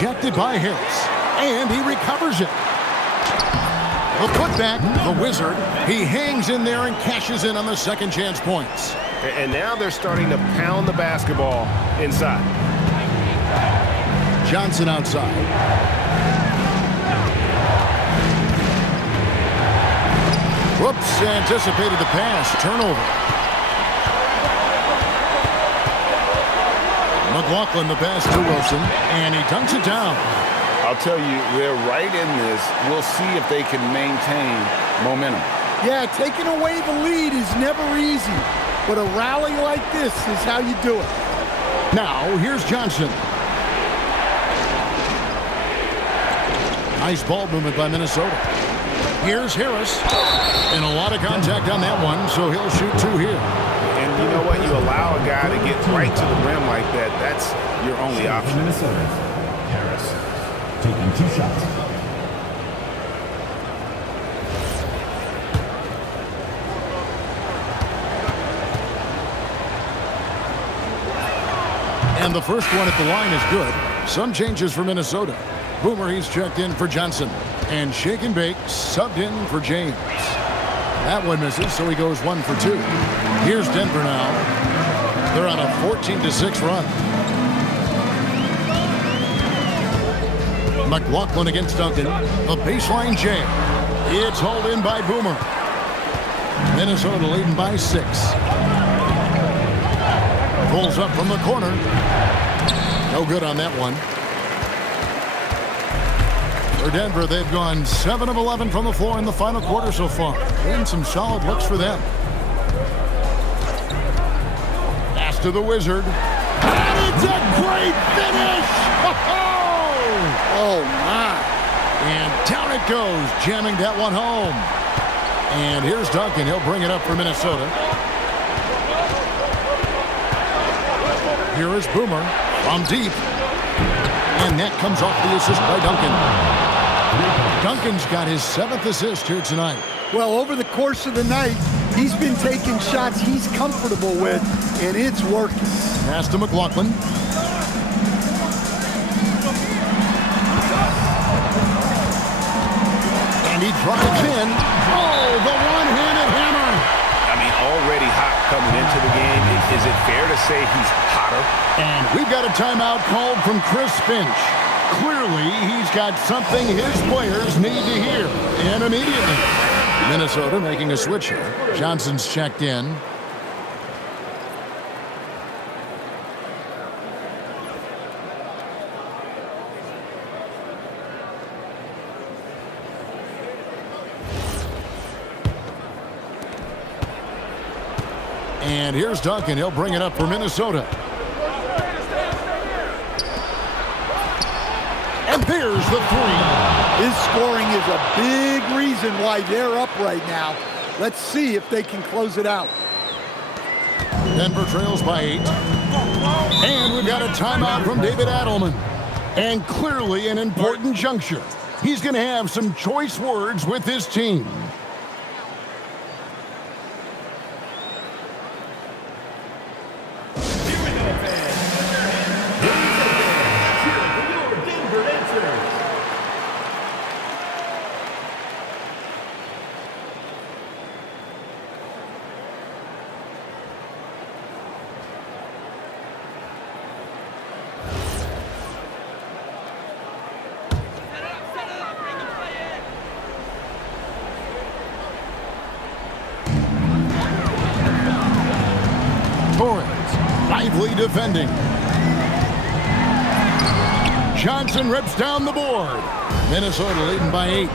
rejected by Harris. And he recovers it. The putback, the Wizard. He hangs in there and cashes in on the second chance points. And now they're starting to pound the basketball inside. Johnson outside. Whoops, anticipated the pass. Turnover. McLaughlin the pass to Wilson, and he dunks it down. I'll tell you, they're right in this. We'll see if they can maintain momentum. Yeah, taking away the lead is never easy, but a rally like this is how you do it. Now, here's Johnson. Nice ball movement by Minnesota. Here's Harris. And a lot of contact on that one, so he'll shoot two here. And you know what? You allow a guy to get right to the rim like that. That's your only option. Minnesota. Harris taking 2 shots. And the first one at the line is good. Some changes for Minnesota. Boomer, he's checked in for Johnson. And Shake and Bake subbed in for James. That one misses, so he goes 1 for 2. Here's Denver now. They're on a 14-6 run. McLaughlin against Duncan. The baseline jam. It's hauled in by Boomer. Minnesota leading by 6. Pulls up from the corner. No good on that one. For Denver, they've gone 7 of 11 from the floor in the final quarter so far. And some solid looks for them. Pass to the Wizard. And it's a great finish! Oh, my. And down it goes, jamming that one home. And here's Duncan. He'll bring it up for Minnesota. Here is Boomer from deep. And that comes off the assist by Duncan. Duncan's got his 7th assist here tonight. Well, over the course of the night, he's been taking shots he's comfortable with, and it's working. Pass to McLaughlin. And he drives in. Oh, the one-handed hammer. I mean, already hot coming into the game. Is it fair to say he's hotter? And we've got a timeout called from Chris Finch. Clearly, he's got something his players need to hear, and immediately. Minnesota making a switch here. Johnson's checked in. And here's Duncan. He'll bring it up for Minnesota. And there's the 3. His scoring is a big reason why they're up right now. Let's see if they can close it out. Denver trails by 8. And we've got a timeout from David Adelman. And clearly an important juncture. He's going to have some choice words with his team. Lively defending. Johnson rips down the board. Minnesota leading by 8.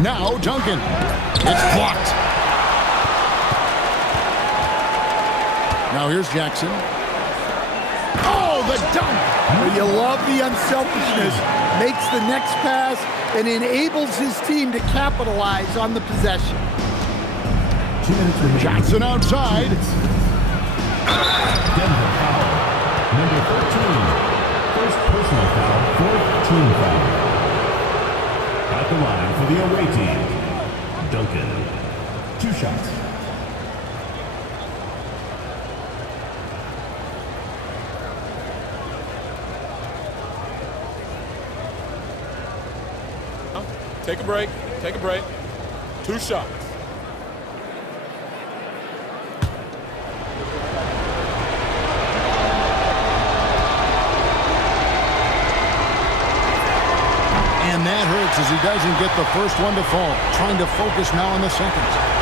Now Duncan. It's blocked. Now here's Jackson. Oh, the dunk. You love the unselfishness. Makes the next pass and enables his team to capitalize on the possession. Johnson outside. Denver foul. Number 13. First personal foul, 4th team foul. At the line for the away team, Duncan. 2 shots. Take a break. Take a break. 2 shots. And that hurts as he doesn't get the first one to fall. Trying to focus now on the second.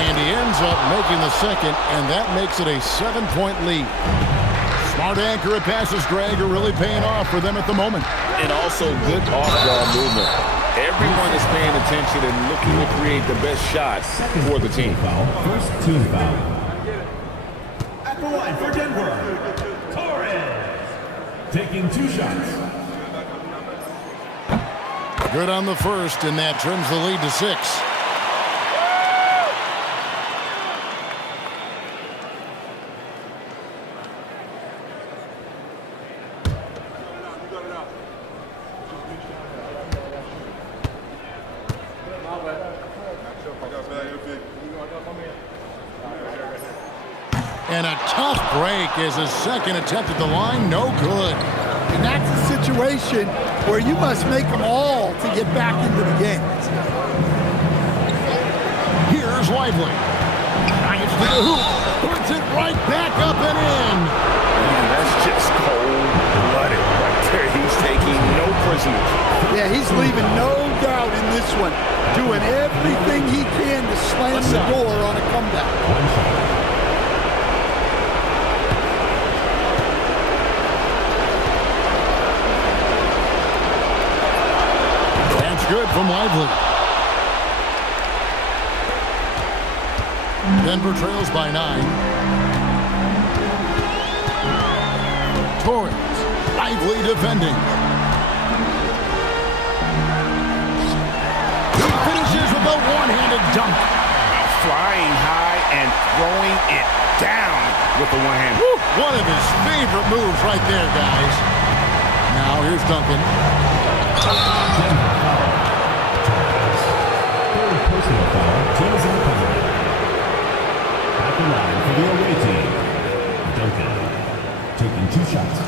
And he ends up making the second, and that makes it a 7-point lead. Smart accurate passes, Greg, are really paying off for them at the moment. And also good off-ball movement. Everyone is paying attention and looking to create the best shot for the team. First team foul. At the line for Denver, Torres. Taking 2 shots. Good on the first, and that trims the lead to 6. And a tough break is his second attempt at the line. No good. And that's a situation where you must make them all to get back into the game. Here's Lively. Drives to the hoop. Puts it right back up and in. Man, that's just cold-blooded right there. He's taking no prisoners. Yeah, he's leaving no doubt in this one. Doing everything he can to slam the door on a comeback. Good from Lively. Denver trails by 9. Torres, Lively defending. He finishes with a one-handed dunk. Flying high and throwing it down with the one hand. One of his favorite moves right there, guys. Now here's Duncan. Personal foul, teams in the penalty. At the line for the away team, Duncan, taking 2 shots.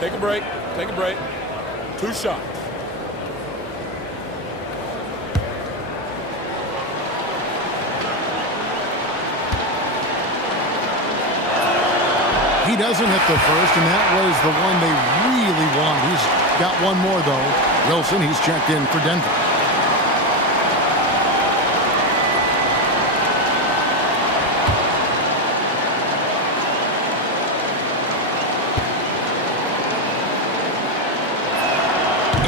Take a break. Take a break. 2 shots. He doesn't hit the first, and that was the one they really want. He's got one more, though. Wilson, he's checked in for Denver.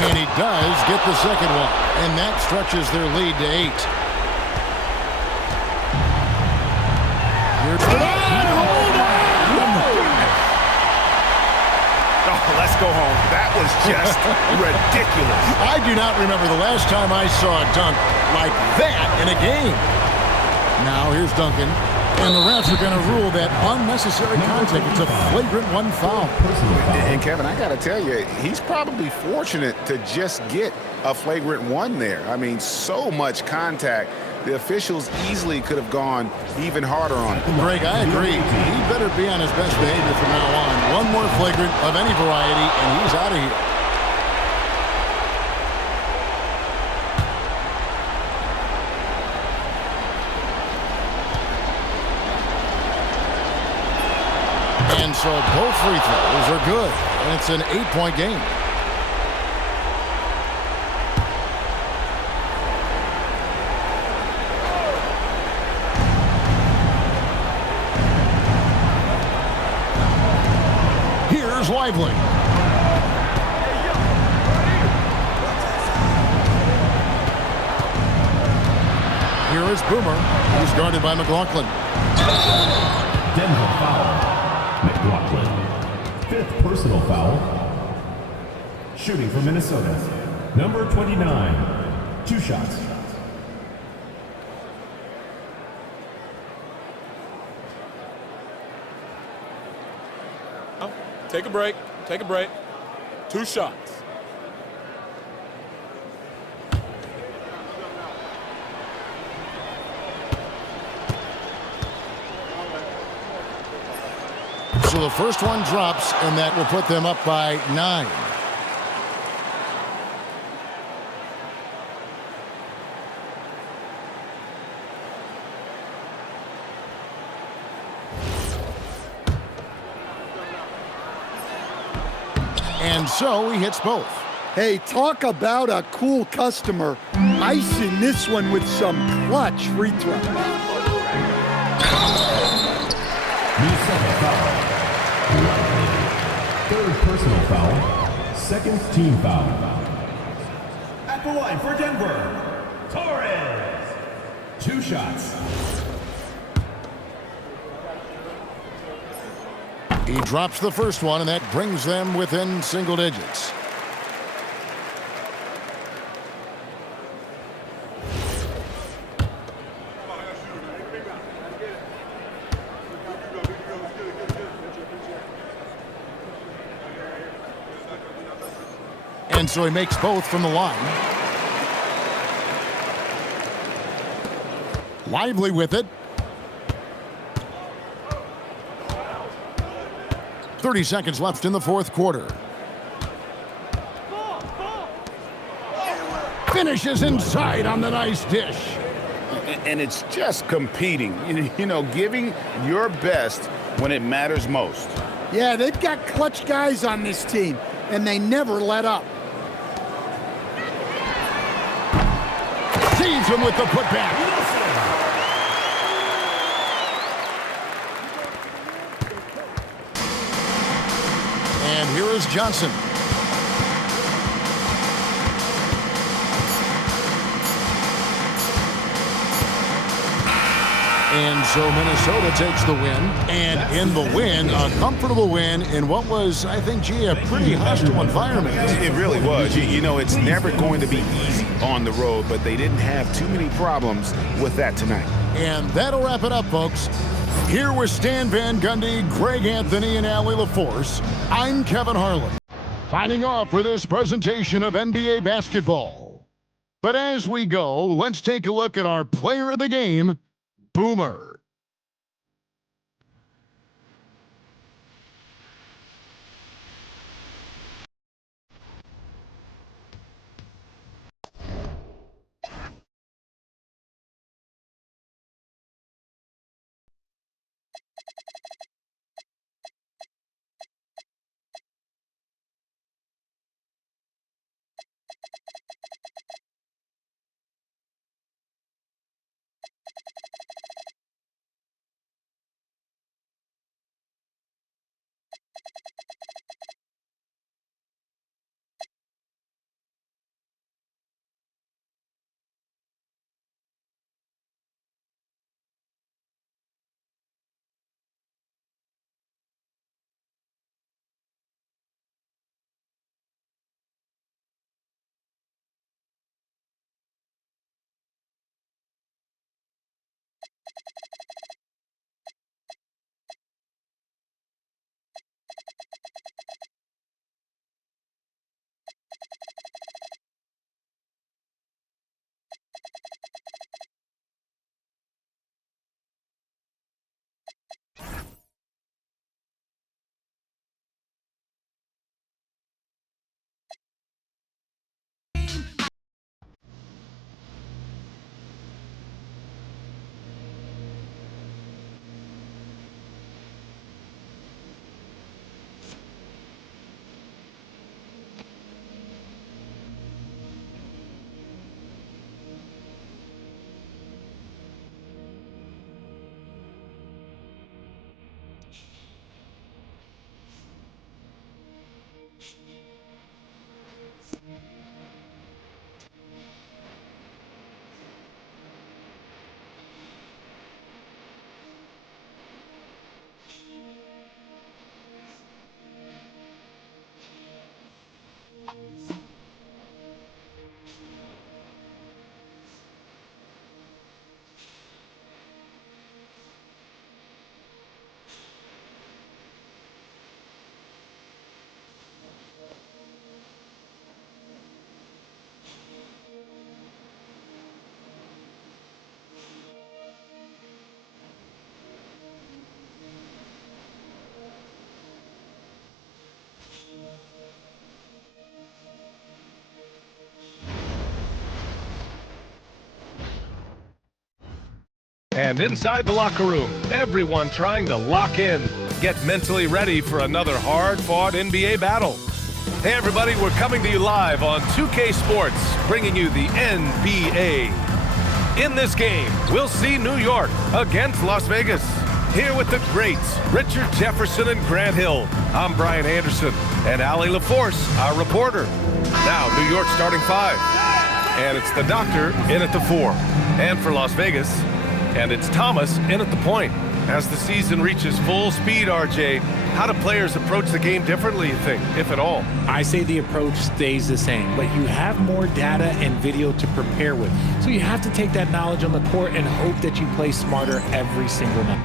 And he does get the second one, and that stretches their lead to 8. Here's Let's go home. That was just ridiculous. I do not remember the last time I saw a dunk like that in a game. Now here's Duncan. And the refs are going to rule that unnecessary contact. It's a flagrant 1 foul. And Kevin, I got to tell you, he's probably fortunate to just get a flagrant 1 there. I mean, so much contact. The officials easily could have gone even harder on it. Greg, I agree. He better be on his best behavior from now on. One more flagrant of any variety, and he's out of here. And so both free throws are good. And it's an 8-point game. Here's Lively. Here is Boomer. He's guarded by McLaughlin. Denver foul. McLaughlin. 5th personal foul. Shooting for Minnesota. Number 29. 2 shots. Take a break. Take a break. 2 shots. So the first one drops, and that will put them up by 9. And so he hits both. Hey, talk about a cool customer. Icing this one with some clutch free throw. New second foul. Third personal foul. Second team foul. At the line for Denver, Torres. 2 shots. He drops the first one, and that brings them within single digits. And so he makes both from the line. Lively with it. 30 seconds left in the fourth quarter. Finishes inside on the nice dish. And it's just competing, you know, giving your best when it matters most. Yeah, they've got clutch guys on this team, and they never let up. Sees him with the putback. And here is Johnson. And so Minnesota takes the win. And in the win, a comfortable win in what was, I think, gee, a pretty hostile environment. It really was. You know, it's never going to be easy on the road, but they didn't have too many problems with that tonight. And that'll wrap it up, folks. Here with Stan Van Gundy, Greg Anthony, and Allie LaForce, I'm Kevin Harlan. Signing off for this presentation of NBA basketball. But as we go, let's take a look at our player of the game, Boomer. And inside the locker room, everyone trying to lock in. Get mentally ready for another hard-fought NBA battle. Hey everybody, we're coming to you live on 2K Sports, bringing you the NBA. In this game, we'll see New York against Las Vegas. Here with the greats, Richard Jefferson and Grant Hill. I'm Brian Anderson, and Allie LaForce, our reporter. Now, New York starting 5. And it's the doctor in at the 4. And for Las Vegas, and it's Thomas in at the point. As the season reaches full speed, RJ, how do players approach the game differently, you think, if at all? I say the approach stays the same, but you have more data and video to prepare with. So you have to take that knowledge on the court and hope that you play smarter every single night.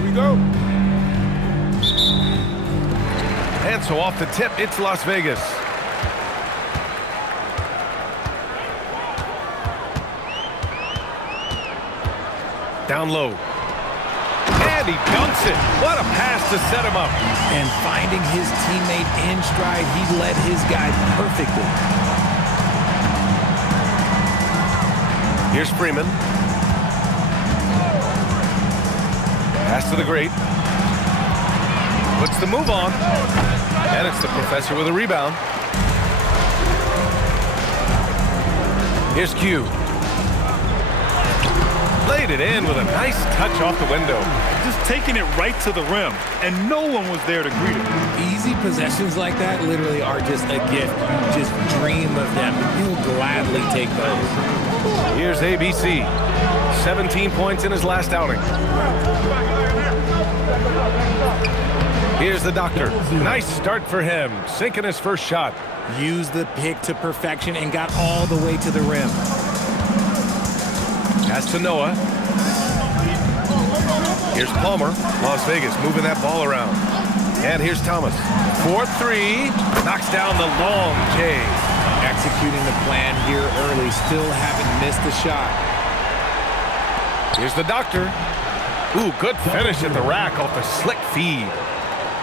Here we go. And so off the tip, it's Las Vegas. Down low. And he dunks it. What a pass to set him up. And finding his teammate in stride, he led his guy perfectly. Here's Freeman. Pass to the great. Puts the move on. And it's the professor with a rebound. Here's Q. Laid it in with a nice touch off the window. Just taking it right to the rim, and no one was there to greet him. Easy possessions like that literally are just a gift. You just dream of them. You'll gladly take those. Here's ABC. 17 points in his last outing. Here's the doctor. Nice start for him. Sinking his first shot. Used the pick to perfection and got all the way to the rim. Pass to Noah. Here's Palmer. Las Vegas moving that ball around. And here's Thomas. 4-3. Knocks down the long J. executing the plan here early. Still haven't missed a shot. Here's the doctor. Ooh, good finish at the rack off the slick feed.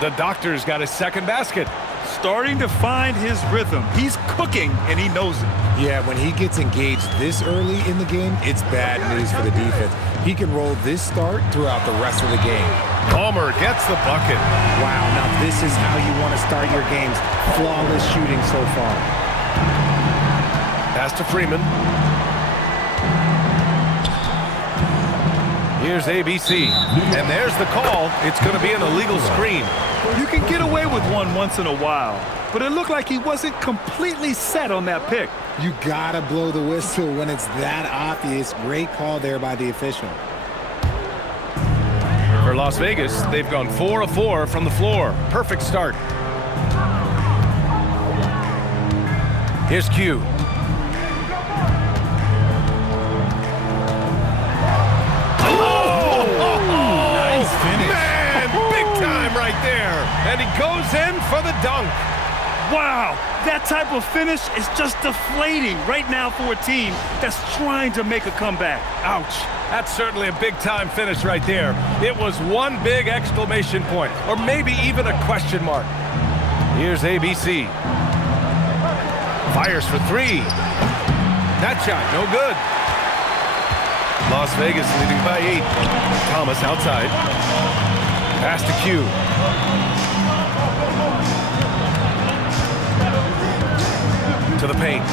The doctor's got his second basket. Starting to find his rhythm. He's cooking, and he knows it. Yeah, when he gets engaged this early in the game, it's bad news for the defense. He can roll this start throughout the rest of the game. Palmer gets the bucket. Wow, now this is how you want to start your games. Flawless shooting so far. Pass to Freeman. Here's ABC. And there's the call. It's going to be an illegal screen. You can get away with one once in a while, but it looked like he wasn't completely set on that pick. You gotta blow the whistle when it's that obvious. Great call there by the official. For Las Vegas, they've gone 4 of 4 from the floor. Perfect start. Here's Q. Nice finish. Man, big time right there. And he goes in for the dunk. Wow, that type of finish is just deflating right now for a team that's trying to make a comeback. Ouch. That's certainly a big-time finish right there. It was one big exclamation point, or maybe even a question mark. Here's ABC. Fires for three. That shot, no good. Las Vegas leading by 8. Thomas outside. Pass to Q. To the paint.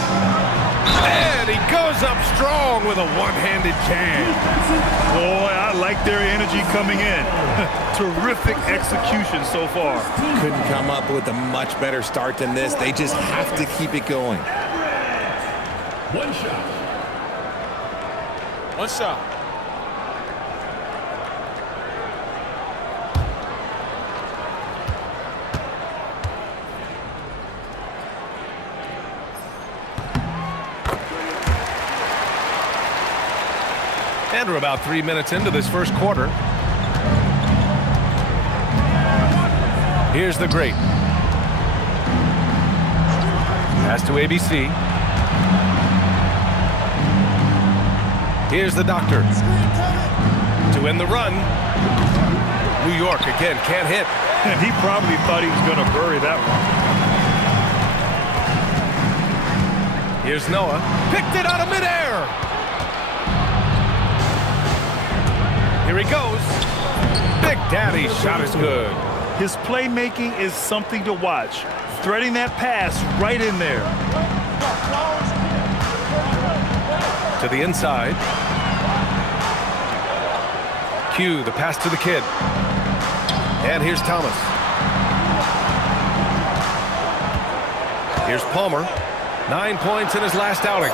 And he goes up strong with a one-handed jam. Boy, I like their energy coming in. Terrific execution so far. Couldn't come up with a much better start than this. They just have to keep it going. One shot. One shot. And we're about 3 minutes into this first quarter. Here's the great. Pass to ABC. Here's the doctor. To end the run. New York again, can't hit. And he probably thought he was going to bury that one. Here's Noah. Picked it out of midair. Here he goes. Big Daddy's shot is good. His playmaking is something to watch. Threading that pass right in there. To the inside. Q, the pass to the kid. And here's Thomas. Here's Palmer. 9 points in his last outing.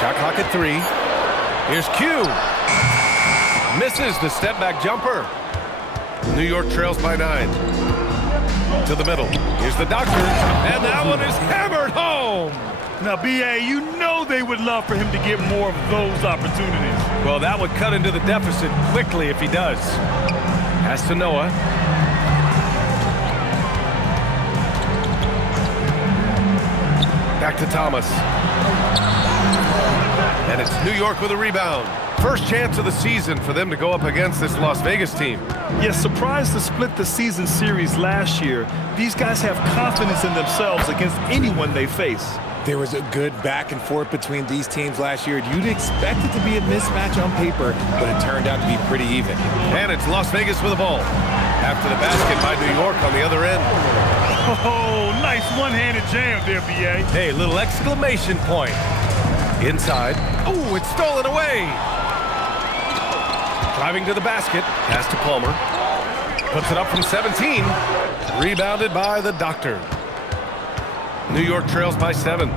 Shot clock at 3. Here's Q. Misses the step-back jumper. New York trails by 9. To the middle. Here's the doctor. And that one is hammered home. Now, BA, you know they would love for him to get more of those opportunities. Well, that would cut into the deficit quickly if he does. Pass to Noah. Back to Thomas. And it's New York with a rebound. First chance of the season for them to go up against this Las Vegas team. Yes, surprised to split the season series last year. These guys have confidence in themselves against anyone they face. There was a good back and forth between these teams last year. You'd expect it to be a mismatch on paper, but it turned out to be pretty even. And it's Las Vegas with the ball. After the basket by New York on the other end. Oh, nice one-handed jam there, BA. Hey, little exclamation point. Inside. Oh, it's stolen away. Driving to the basket. Pass to Palmer. Puts it up from 17. Rebounded by the doctor. New York trails by 7.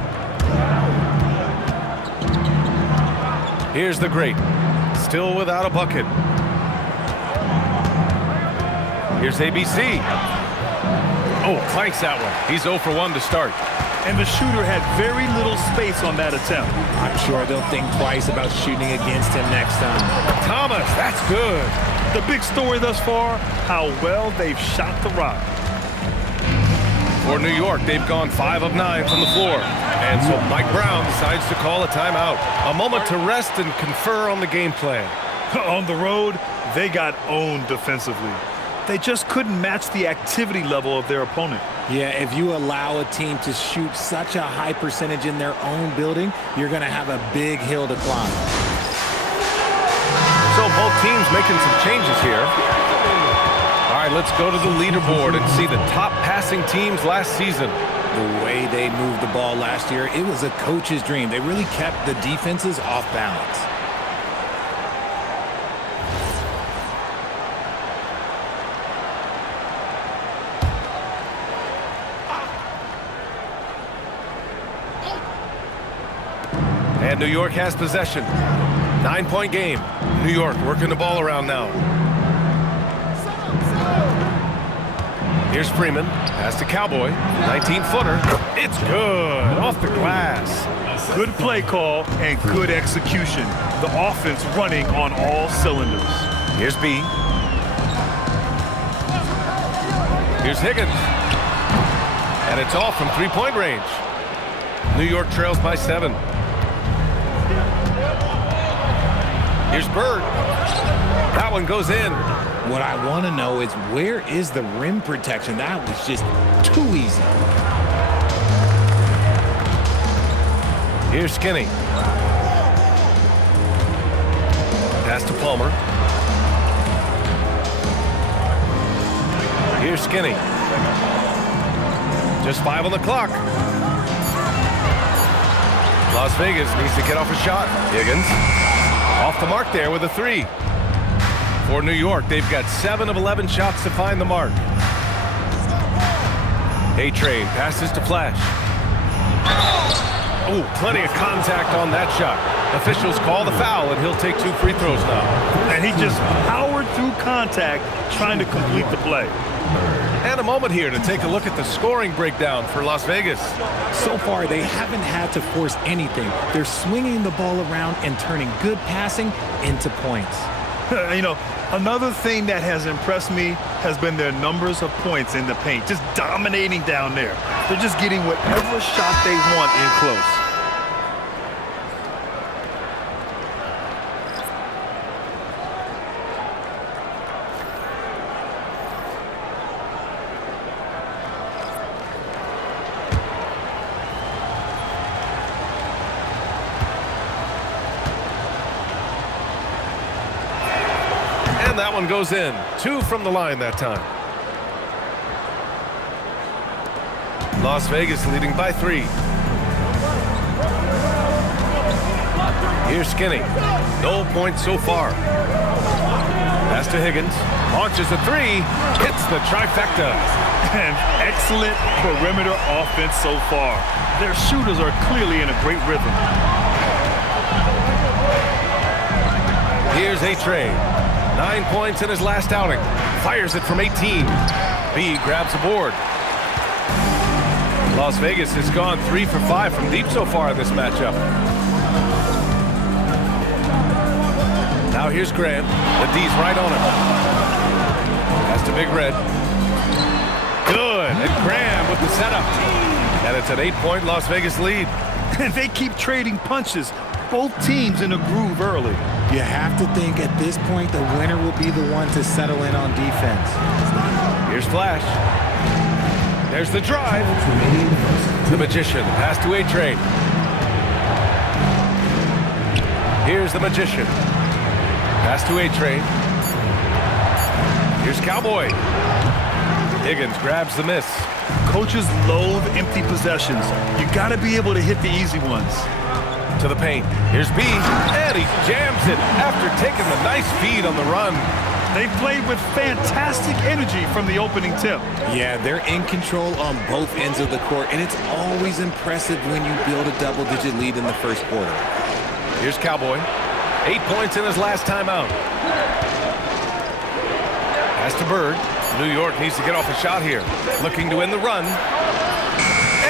Here's the great. Still without a bucket. Here's ABC. Oh, clanks that one. He's 0 for 1 to start. And the shooter had very little space on that attempt. I'm sure they'll think twice about shooting against him next time. Thomas, that's good. The big story thus far, how well they've shot the rock. For New York, they've gone 5 of 9 from the floor. And so Mike Brown decides to call a timeout. A moment to rest and confer on the game plan. On the road, they got owned defensively. They just couldn't match the activity level of their opponent. Yeah, if you allow a team to shoot such a high percentage in their own building, you're going to have a big hill to climb. So both teams making some changes here. All right, let's go to the leaderboard and see the top passing teams last season. The way they moved the ball last year, it was a coach's dream. They really kept the defenses off balance. And New York has possession. 9-point game. New York working the ball around now. Here's Freeman. Pass to Cowboy. 19-footer. It's good. Off the glass. Good play call and good execution. The offense running on all cylinders. Here's B. Here's Higgins. And it's off from three-point range. New York trails by 7. Here's Bird. That one goes in. What I want to know is, where is the rim protection? That was just too easy. Here's Skinny. Pass to Palmer. Here's Skinny. Just 5 on the clock. Las Vegas needs to get off a shot. Higgins. Off the mark there with a 3. For New York, they've got 7 of 11 shots to find the mark. A-Train passes to Flash. Oh, plenty of contact on that shot. Officials call the foul, and he'll take 2 free throws now. And he just powered through contact trying to complete the play. And a moment here to take a look at the scoring breakdown for Las Vegas. So far, they haven't had to force anything. They're swinging the ball around and turning good passing into points. You know, another thing that has impressed me has been their numbers of points in the paint, just dominating down there. They're just getting whatever shot they want in close. That one goes in. 2 from the line that time. Las Vegas leading by 3. Here's Skinny. No points so far. Pass to Higgins. Launches a 3. Hits the trifecta. An excellent perimeter offense so far. Their shooters are clearly in a great rhythm. Here's A-Train. 9 points in his last outing. Fires it from 18. B grabs a board. Las Vegas has gone 3 for 5 from deep so far in this matchup. Now here's Grant. The D's right on him. Pass to Big Red. Good. And Graham with the setup. And it's an 8-point Las Vegas lead. And they keep trading punches. Both teams in a groove early. You have to think at this point the winner will be the one to settle in on defense. Here's Flash. There's the drive. The Magician. Pass to A-Train. Here's the Magician. Pass to A-Train. Here's Cowboy. Higgins grabs the miss. Coaches loathe empty possessions. You got to be able to hit the easy ones. To the paint. Here's B, and he jams it after taking the nice feed on the run. They played with fantastic energy from the opening tip. Yeah, they're in control on both ends of the court, and it's always impressive when you build a double-digit lead in the first quarter. Here's Cowboy. 8 points in his last timeout. Pass to Bird. New York needs to get off a shot here. Looking to win the run.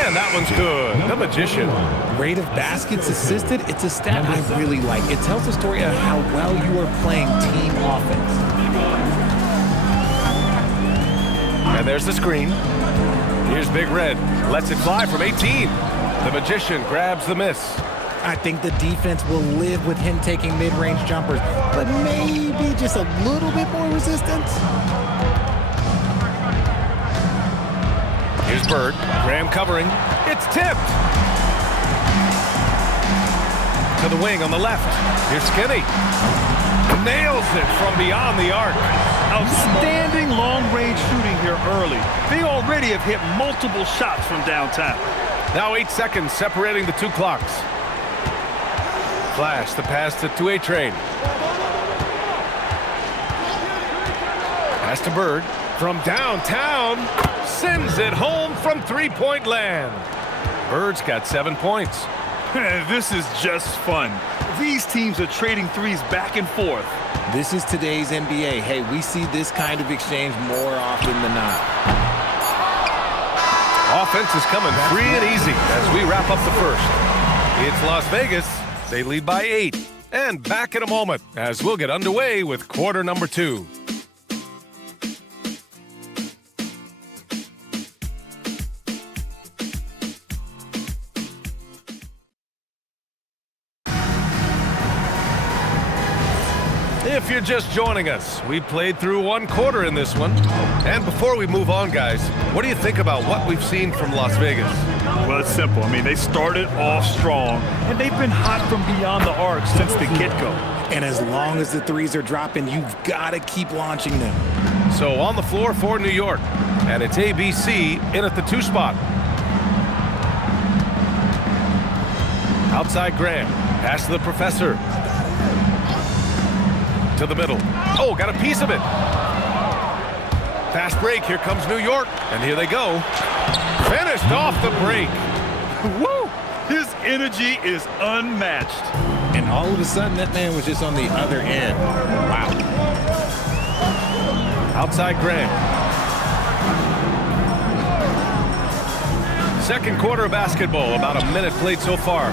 And that one's good. The Magician. Rate of baskets assisted, it's a stat I really like. It tells the story of how well you are playing team offense. And there's the screen. Here's Big Red. Lets it fly from 18. The Magician grabs the miss. I think the defense will live with him taking mid-range jumpers, but maybe just a little bit more resistance. Here's Bird. Graham covering. It's tipped. To the wing on the left. Here's Skinny. Nails it from beyond the arc. Outstanding long-range shooting here early. They already have hit multiple shots from downtown. Now 8 seconds separating the two clocks. Flash the pass to A-Train. Pass to Bird. From downtown. Sends it home from three-point land. Bird's got 7 points. This is just fun. These teams are trading threes back and forth. This is today's NBA. Hey, we see this kind of exchange more often than not. Offense is coming free and easy as we wrap up the first. It's Las Vegas. They lead by 8. And back in a moment as we'll get underway with quarter number 2. If you're just joining us, we played through 1 quarter in this one. And before we move on, guys, what do you think about what we've seen from Las Vegas? Well, it's simple. I mean, they started off strong, and they've been hot from beyond the arc since the get-go. And as long as the threes are dropping, you've got to keep launching them. So on the floor for New York, and it's ABC in at the 2 spot. Outside Graham, pass to the Professor. To the middle. Oh, got a piece of it. Fast break. Here comes New York. And here they go. Finished off the break. Woo! His energy is unmatched. And all of a sudden, that man was just on the other end. Wow. Outside Graham. Second quarter of basketball. About a minute played so far.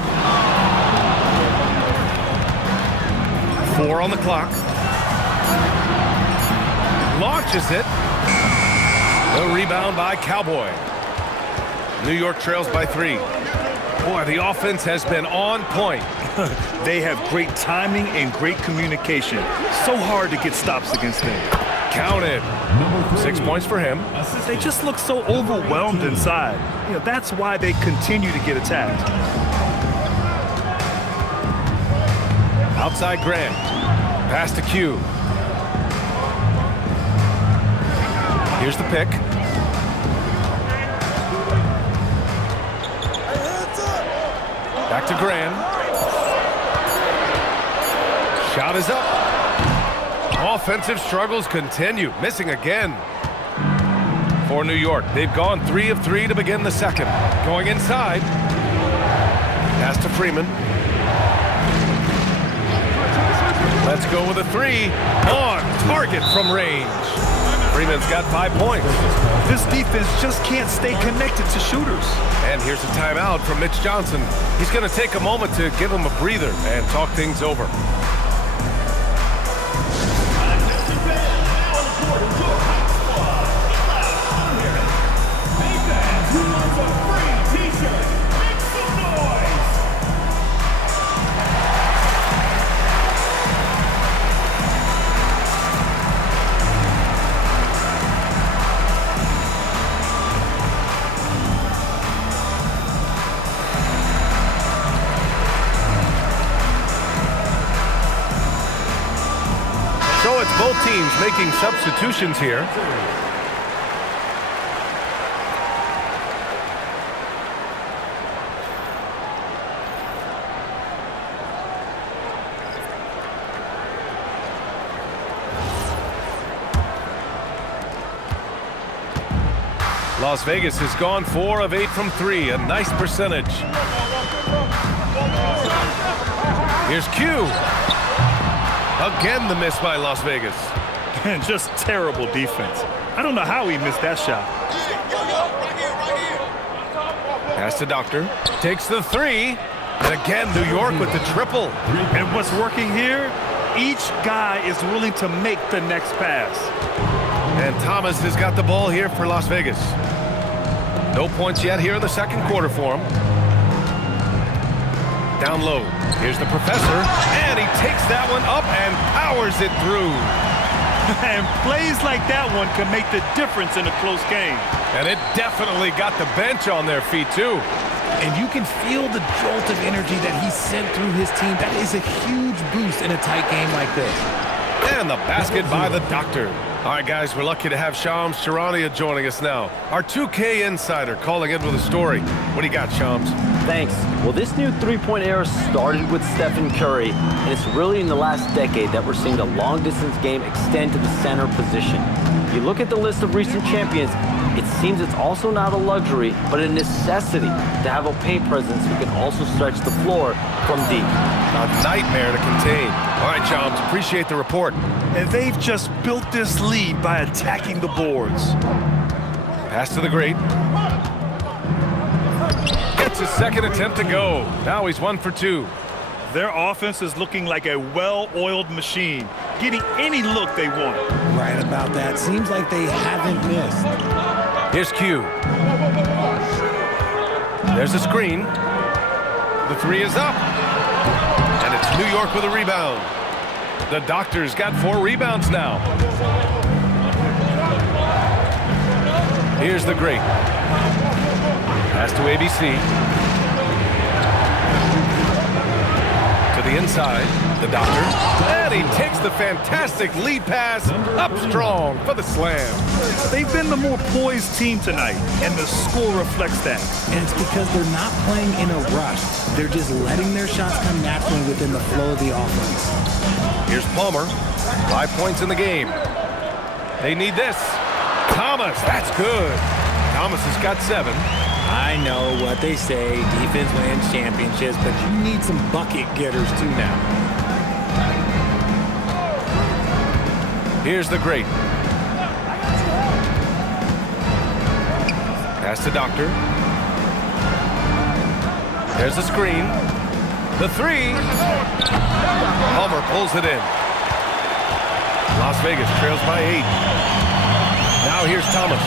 4 on the clock. Launches it. The rebound by Cowboy. New York trails by 3. Boy, the offense has been on point. They have great timing and great communication. So hard to get stops against them. Counted. 6 points for him. They just look so overwhelmed inside. You know, that's why they continue to get attacked. Outside Grant. Pass to Q. Here's the pick. Back to Graham. Shot is up. Offensive struggles continue. Missing again for New York. They've gone 3 of 3 to begin the second. Going inside. Pass to Freeman. Let's go with a 3. On target from range. Freeman's got 5 points. This defense just can't stay connected to shooters. And here's a timeout from Mitch Johnson. He's going to take a moment to give him a breather and talk things over. So it's both teams making substitutions here. Las Vegas has gone 4 of 8 from 3, a nice percentage. Here's Q. Again, the miss by Las Vegas. And just terrible defense. I don't know how he missed that shot. Pass to Doctor. Takes the 3. And again, New York with the triple. And what's working here? Each guy is willing to make the next pass. And Thomas has got the ball here for Las Vegas. No points yet here in the second quarter for him. Down low. Here's the professor. And he takes that one up and powers it through. And plays like that one can make the difference in a close game. And it definitely got the bench on their feet, too. And you can feel the jolt of energy that he sent through his team. That is a huge boost in a tight game like this. And the basket by the doctor. All right, guys, we're lucky to have Shams Charania joining us now. Our 2K insider calling in with a story. What do you got, Shams? Thanks. Well, this new three-point era started with Stephen Curry, and it's really in the last decade that we're seeing the long-distance game extend to the center position. You look at the list of recent champions, it seems it's also not a luxury, but a necessity to have a paint presence who can also stretch the floor from deep. A nightmare to contain. All right, Shams, appreciate the report. And they've just built this lead by attacking the boards. Pass to the great. Gets his second attempt to go. Now he's 1 for 2. Their offense is looking like a well-oiled machine, getting any look they want. Right about that. Seems like they haven't missed. Here's Q. There's a screen. The three is up. And it's New York with a rebound. The Doctor's got 4 rebounds now. Here's the great. Pass to ABC. To the inside, the Doctor. And he takes the fantastic lead pass up strong for the slam. They've been the more poised team tonight, and the score reflects that. And it's because they're not playing in a rush. They're just letting their shots come naturally within the flow of the offense. Here's Palmer. 5 points in the game. They need this. Thomas, that's good. Thomas has got 7. I know what they say, defense wins championships, but you need some bucket getters too now. Here's the great. Pass to Doctor. There's the screen. The 3. Palmer pulls it in. Las Vegas trails by 8. Now here's Thomas.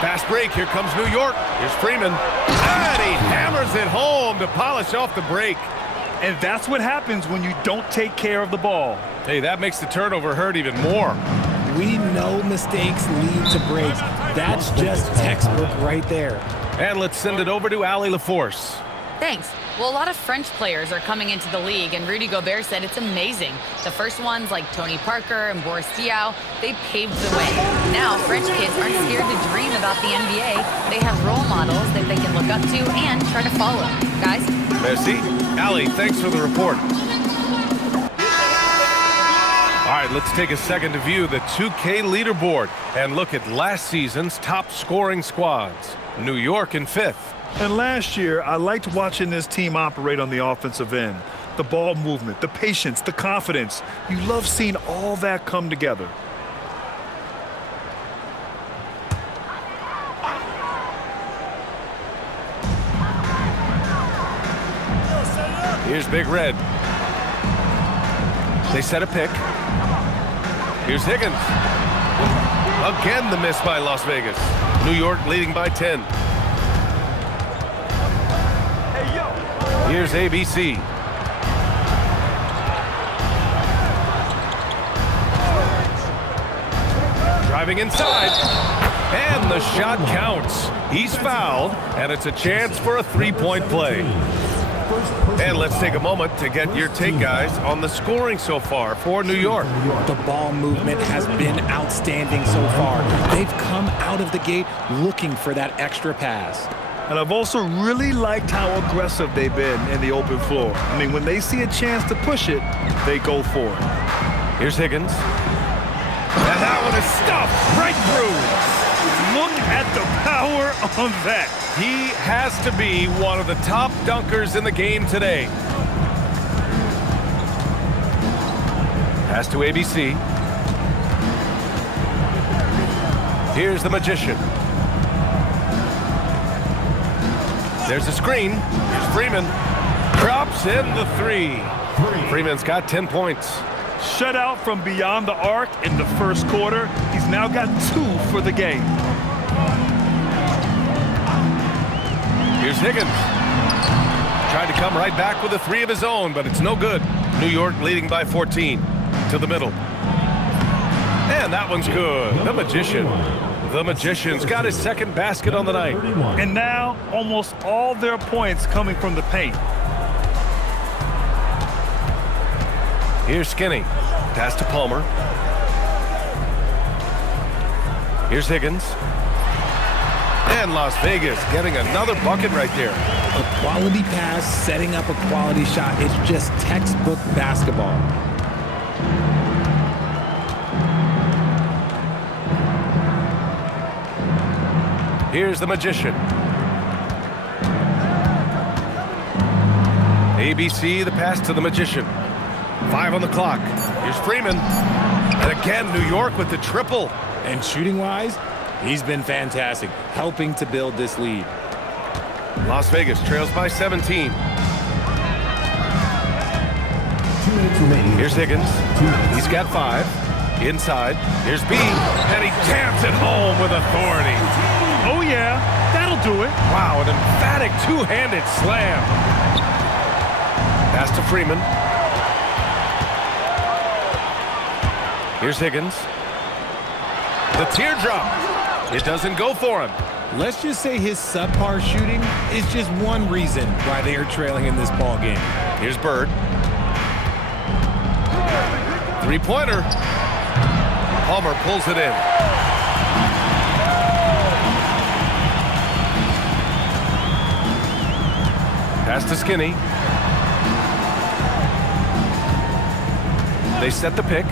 Fast break. Here comes New York. Here's Freeman. And he hammers it home to polish off the break. And that's what happens when you don't take care of the ball. Hey, that makes the turnover hurt even more. We know mistakes lead to breaks. That's just textbook right there. And let's send it over to Allie LaForce. Thanks. Well, a lot of French players are coming into the league, and Rudy Gobert said it's amazing. The first ones, like Tony Parker and Boris Diaw, they paved the way. Now, French kids aren't scared to dream about the NBA. They have role models that they can look up to and try to follow. Guys? Merci. Allie, thanks for the report. All right, let's take a second to view the 2K leaderboard and look at last season's top scoring squads. New York in 5th. And last year, I liked watching this team operate on the offensive end. The ball movement, the patience, the confidence. You love seeing all that come together. Here's Big Red. They set a pick. Here's Higgins. Again, the miss by Las Vegas. New York leading by 10. Here's ABC. Driving inside. And the shot counts. He's fouled, and it's a chance for a three-point play. And let's take a moment to get your take, guys, on the scoring so far for New York. The ball movement has been outstanding so far. They've come out of the gate looking for that extra pass. And I've also really liked how aggressive they've been in the open floor. I mean, when they see a chance to push it, they go for it. Here's Higgins. And that one is stuffed right through. Look at the power on that. He has to be one of the top dunkers in the game today. Pass to ABC. Here's the magician. There's a screen. Here's Freeman. Drops in the 3. Freeman's got 10 points. Shut out from beyond the arc in the first quarter. He's now got 2 for the game. Here's Higgins. Tried to come right back with a 3 of his own, but it's no good. New York leading by 14 to the middle. And that one's good. The Magician. The Magician's got his second basket on the night. And now almost all their points coming from the paint. Here's Skinny. Pass to Palmer. Here's Higgins. And Las Vegas getting another bucket right there. A quality pass, setting up a quality shot. It's just textbook basketball. Here's the Magician. ABC, the pass to the Magician. 5 on the clock. Here's Freeman. And again, New York with the triple. And shooting-wise, he's been fantastic, helping to build this lead. Las Vegas trails by 17. 2 minutes remaining. Here's Higgins. He's got 5. Inside. Here's B. And he jams it home with authority. Oh, yeah. That'll do it. Wow, an emphatic two-handed slam. Pass to Freeman. Here's Higgins. The teardrop. It doesn't go for him. Let's just say his subpar shooting is just one reason why they are trailing in this ball game. Here's Bird. Three-pointer. Palmer pulls it in. Pass to Skinny. They set the pick.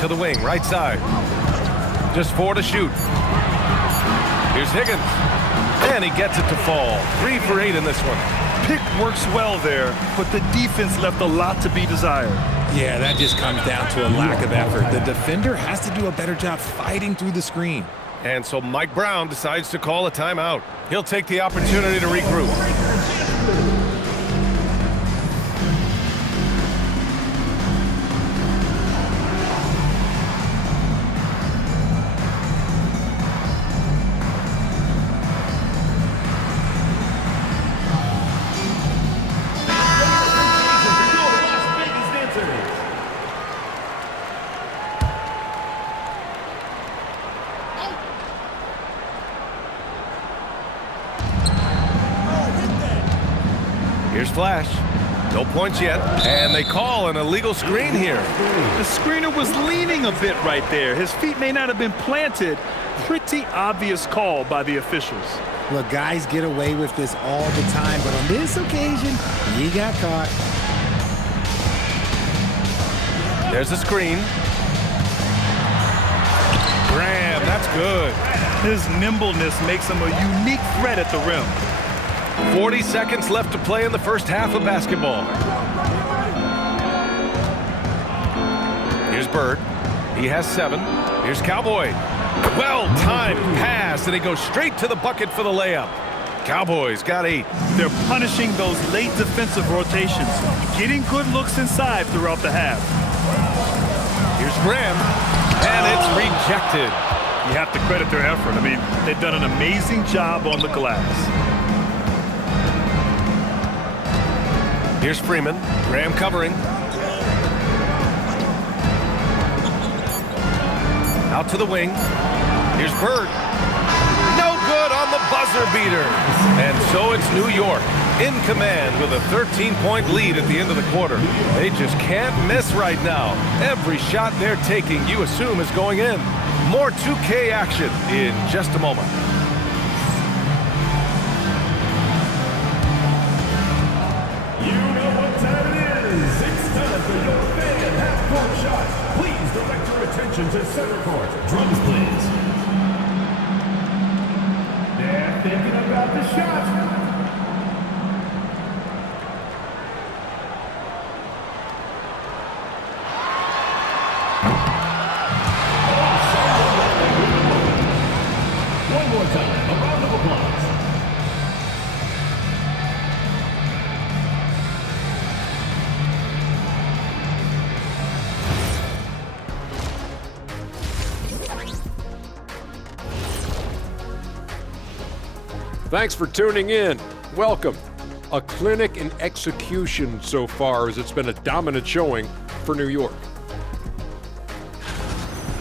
To the wing, right side. Just 4 to shoot. Here's Higgins. And he gets it to fall. 3 for 8 in this one. Pick works well there, but the defense left a lot to be desired. Yeah, that just comes down to a lack of effort. The defender has to do a better job fighting through the screen. And so Mike Brown decides to call a timeout. He'll take the opportunity to regroup. Here's Flash. No points yet. And they call an illegal screen here. The screener was leaning a bit right there. His feet may not have been planted. Pretty obvious call by the officials. Look, guys get away with this all the time, but on this occasion, he got caught. There's the screen. Graham, that's good. His nimbleness makes him a unique threat at the rim. 40 seconds left to play in the first half of basketball. Here's Bird. He has 7. Here's Cowboy. Well-timed pass, and he goes straight to the bucket for the layup. Cowboys got 8. They're punishing those late defensive rotations, getting good looks inside throughout the half. Here's Graham, and it's rejected. You have to credit their effort. I mean, they've done an amazing job on the glass. Here's Freeman. Graham covering. Out to the wing. Here's Bird. No good on the buzzer beater. And so it's New York in command with a 13-point lead at the end of the quarter. They just can't miss right now. Every shot they're taking, you assume, is going in. More 2K action in just a moment. To center court. Drums, please. They're thinking about the shot. One more time. A round of applause. Thanks for tuning in. Welcome. A clinic in execution so far, as it's been a dominant showing for New York.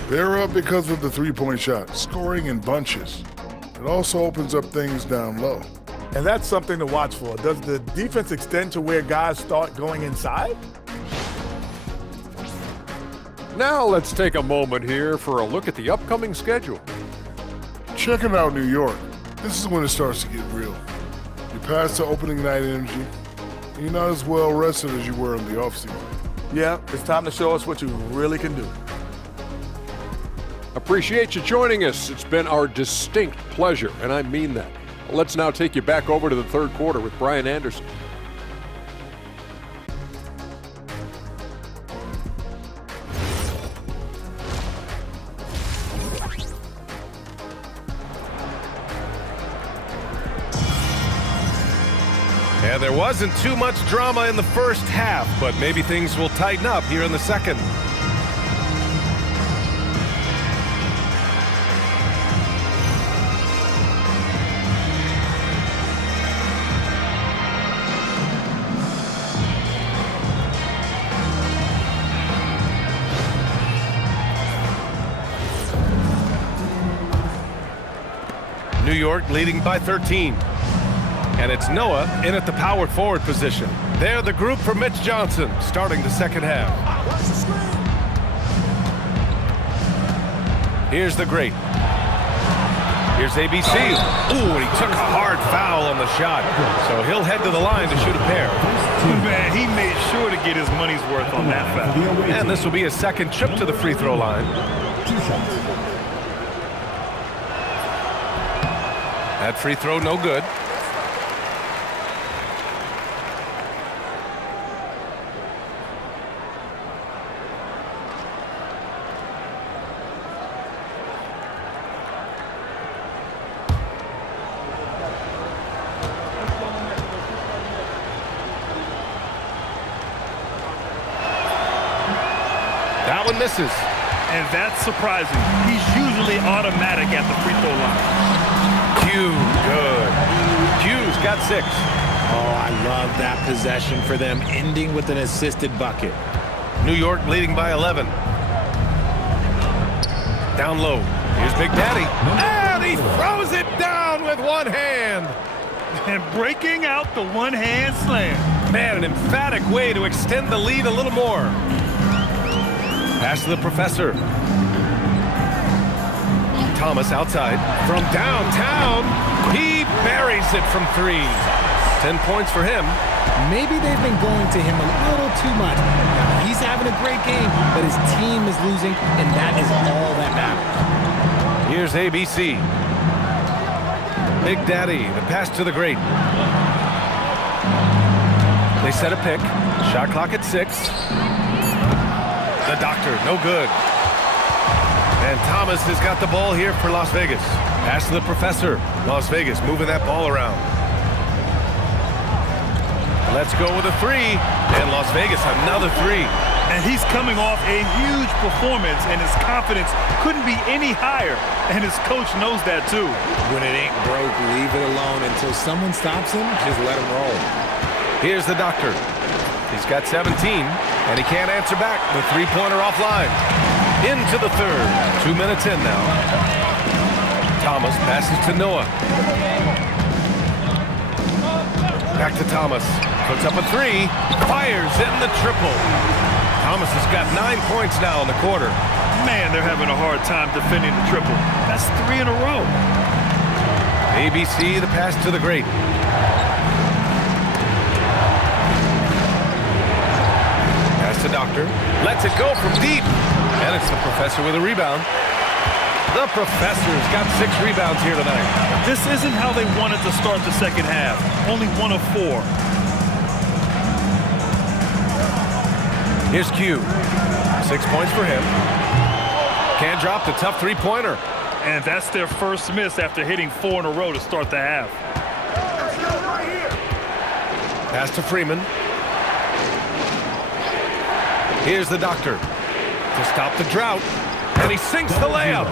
They're up because of the three-point shot, scoring in bunches. It also opens up things down low. And that's something to watch for. Does the defense extend to where guys start going inside? Now let's take a moment here for a look at the upcoming schedule. Checking out New York. This is when it starts to get real. You pass the opening night energy, and you're not as well rested as you were in the offseason. Yeah, it's time to show us what you really can do. Appreciate you joining us. It's been our distinct pleasure, and I mean that. Let's now take you back over to the third quarter with Brian Anderson. And there wasn't too much drama in the first half, but maybe things will tighten up here in the second. New York leading by 13. And it's Noah in at the power forward position. They're the group for Mitch Johnson starting the second half. Here's the great. Here's ABC. Ooh, and he took a hard foul on the shot. So he'll head to the line to shoot a pair. Man, he made sure to get his money's worth on that foul. And this will be his second trip to the free throw line. 2 shots. That free throw no good. That one misses. And that's surprising. He's usually automatic at the free throw line. Q, good. Q's got 6. Oh, I love that possession for them, ending with an assisted bucket. New York leading by 11. Down low. Here's Big Daddy. And he throws it down with one hand. And breaking out the one-hand slam. Man, an emphatic way to extend the lead a little more. Pass to the professor. Thomas outside from downtown. He buries it from 3. 10 points for him. Maybe they've been going to him a little too much. Now, he's having a great game, but his team is losing, and that is all that matters. Here's ABC. Big Daddy, the pass to the great. They set a pick. Shot clock at 6. The doctor, no good. And Thomas has got the ball here for Las Vegas. Pass to the professor. Las Vegas moving that ball around. Let's go with a 3. And Las Vegas, another 3. And he's coming off a huge performance, and his confidence couldn't be any higher. And his coach knows that too. When it ain't broke, leave it alone until someone stops him. Just let him roll. Here's the doctor. He's got 17, and he can't answer back. The three-pointer offline. Into the third. 2 minutes in now. Thomas passes to Noah. Back to Thomas. Puts up a 3. Fires in the triple. Thomas has got 9 points now in the quarter. Man, they're having a hard time defending the triple. That's 3 in a row. ABC, the pass to the great. Pass to Doctor. Lets it go from deep. And it's the professor with a rebound. The professor's got 6 rebounds here tonight. This isn't how they wanted to start the second half. Only 1 of 4. Here's Q. 6 points for him. Can't drop the tough three-pointer. And that's their first miss after hitting 4 in a row to start the half. Pass to Freeman. Here's the doctor to stop the drought. And he sinks the layup.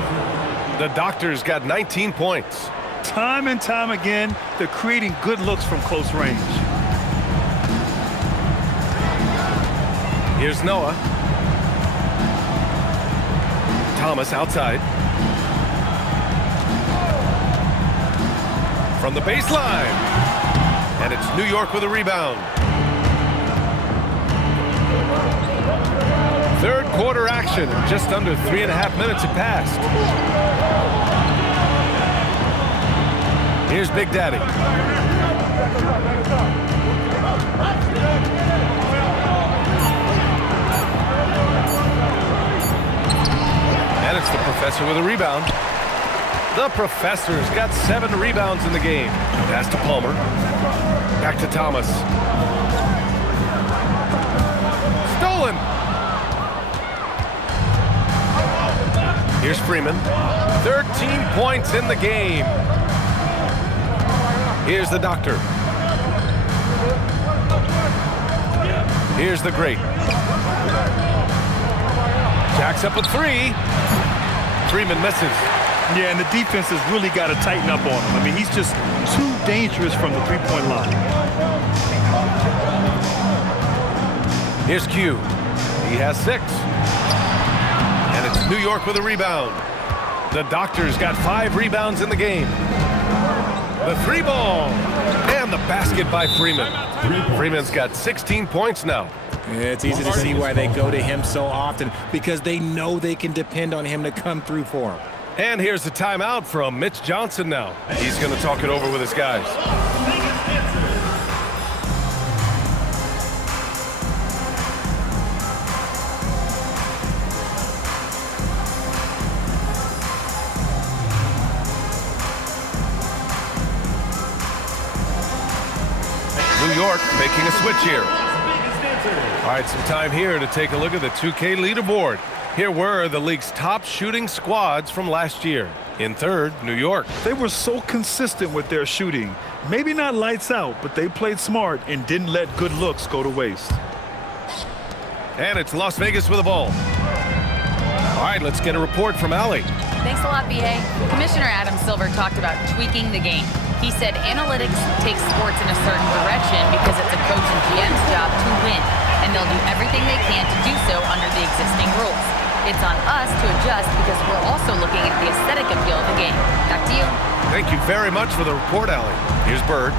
The doctor's got 19 points. Time and time again, they're creating good looks from close range. Here's Noah. Thomas outside. From the baseline. And it's New York with a rebound. Third quarter action. Just under 3.5 minutes have passed. Here's Big Daddy. And it's the professor with a rebound. The professor's got 7 rebounds in the game. Pass to Palmer. Back to Thomas. Stolen. Here's Freeman. 13 points in the game. Here's the doctor. Here's the great. Jacks up a 3. Freeman misses. Yeah, and the defense has really got to tighten up on him. I mean, he's just too dangerous from the three-point line. Here's Q. He has 6. And it's New York with a rebound. The Doctor's got 5 rebounds in the game. The 3 ball. And the basket by Freeman. Freeman's got 16 points now. It's easy to see why they go to him so often, because they know they can depend on him to come through for them. And here's the timeout from Mitch Johnson now. He's going to talk it over with his guys. New York making a switch here. All right, some time here to take a look at the 2K leaderboard. Here were the league's top shooting squads from last year. In third, New York. They were so consistent with their shooting. Maybe not lights out, but they played smart and didn't let good looks go to waste. And it's Las Vegas with the ball. All right, let's get a report from Allie. Thanks a lot, BA. Commissioner Adam Silver talked about tweaking the game. He said analytics takes sports in a certain direction because it's a coach and GM's job to win, and they'll do everything they can to do so under the existing rules. It's on us to adjust because we're also looking at the aesthetic appeal of the game. Back to you. Thank you very much for the report, Allie. Here's Bird.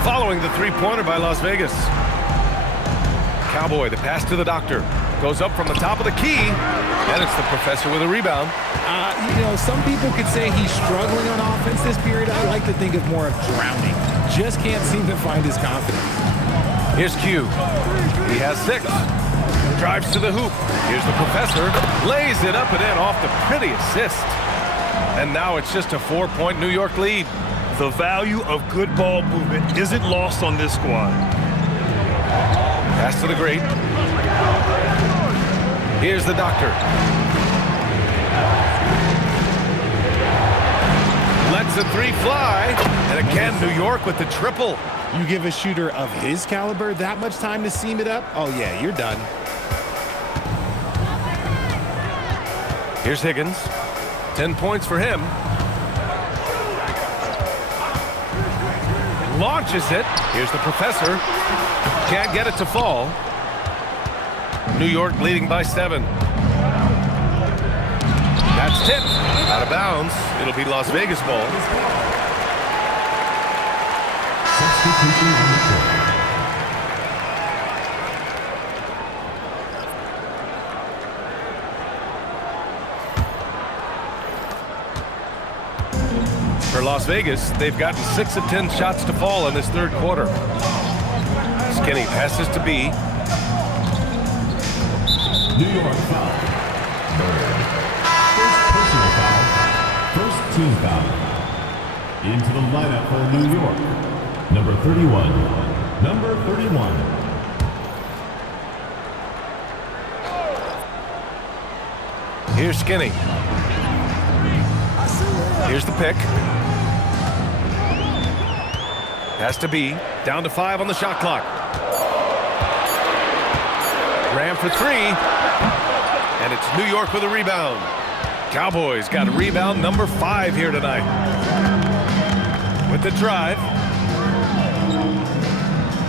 Following the three-pointer by Las Vegas. Cowboy, the pass to the Doctor. Goes up from the top of the key. And it's the professor with a rebound. You know, some people could say he's struggling on offense this period. I like to think of more of drowning. Just can't seem to find his confidence. Here's Q. He has 6. Drives to the hoop. Here's the professor. Lays it up and in off the pretty assist. And now it's just a 4-point New York lead. The value of good ball movement isn't lost on this squad. Pass to the great. Here's the Doctor. Lets the 3 fly. And again, New York with the triple. You give a shooter of his caliber that much time to seam it up? Oh, yeah, you're done. Here's Higgins. 10 points for him. Launches it. Here's the professor. Can't get it to fall. New York leading by 7. That's tipped. Out of bounds. It'll be Las Vegas ball. For Las Vegas, they've gotten 6 of 10 shots to fall in this third quarter. Skinny passes to B. New York foul. First personal foul. First team foul. Into the lineup for New York. Number 31. Number 31. Here's Skinny. Here's the pick. Has to be. Down to 5 on the shot clock. Ram for 3. And it's New York with a rebound. Cowboys got a rebound number 5 here tonight. with the drive.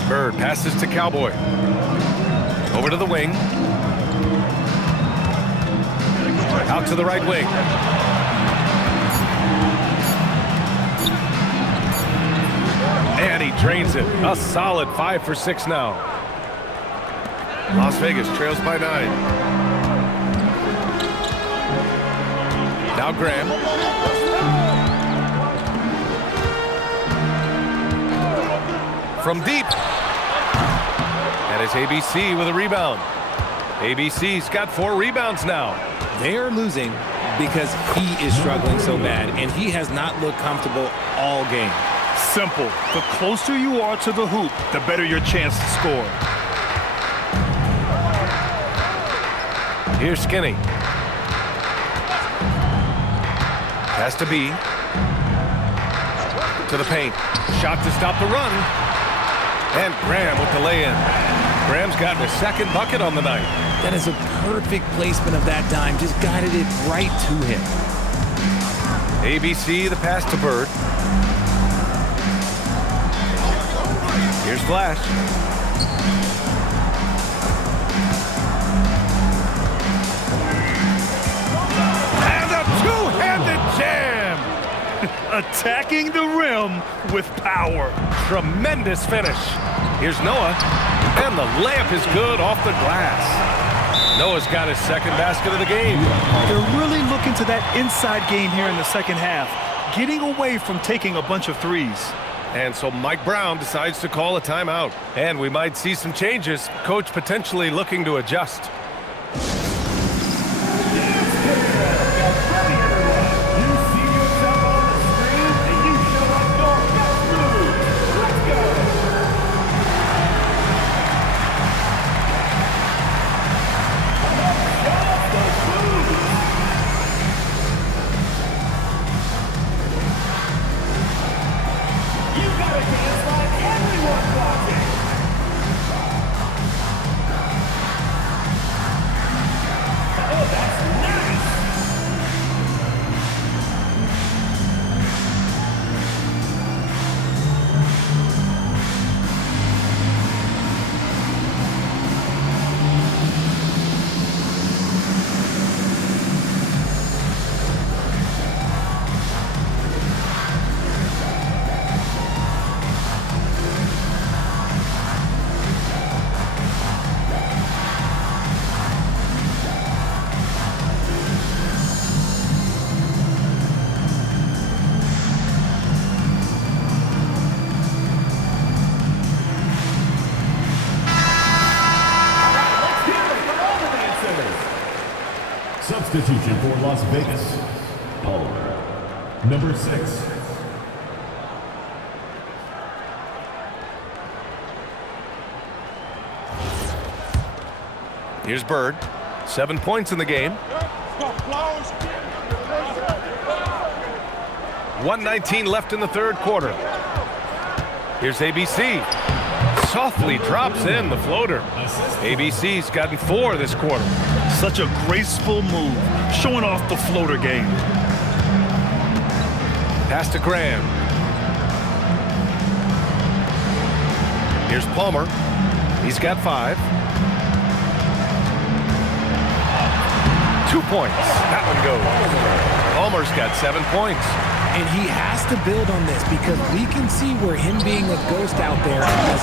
Bird passes to Cowboy. Over to the wing. Out to the right wing. And he drains it. A solid 5 for 6 now. Las Vegas trails by 9. Now Graham. From deep. And it's ABC with a rebound. ABC's got 4 rebounds now. They are losing because he is struggling so bad, and he has not looked comfortable all game. Simple. The closer you are to the hoop, the better your chance to score. Here's Skinny. Has to be. To the paint. Shot to stop the run. And Graham with the lay-in. Graham's gotten his 2nd bucket on the night. That is a perfect placement of that dime. Just guided it right to him. ABC, the pass to Bird. Here's Flash. And a two-handed jam. Attacking the rim with power. Tremendous finish. Here's Noah. And the layup is good off the glass. Noah's got his 2nd basket of the game. They're really looking to that inside game here in the 2nd half, getting away from taking a bunch of threes. And so Mike Brown decides to call a timeout. And we might see some changes. Coach potentially looking to adjust. Substitution for Las Vegas. Palmer, number 6. Here's Bird. 7 points in the game. 1:19 left in the 3rd quarter. Here's ABC. Softly drops in the floater. ABC's gotten 4 this quarter. Such a graceful move, showing off the floater game. Pass to Graham. Here's Palmer. He's got 5. 2 points. That one goes. Palmer's got 7 points. And he has to build on this because we can see where him being a ghost out there has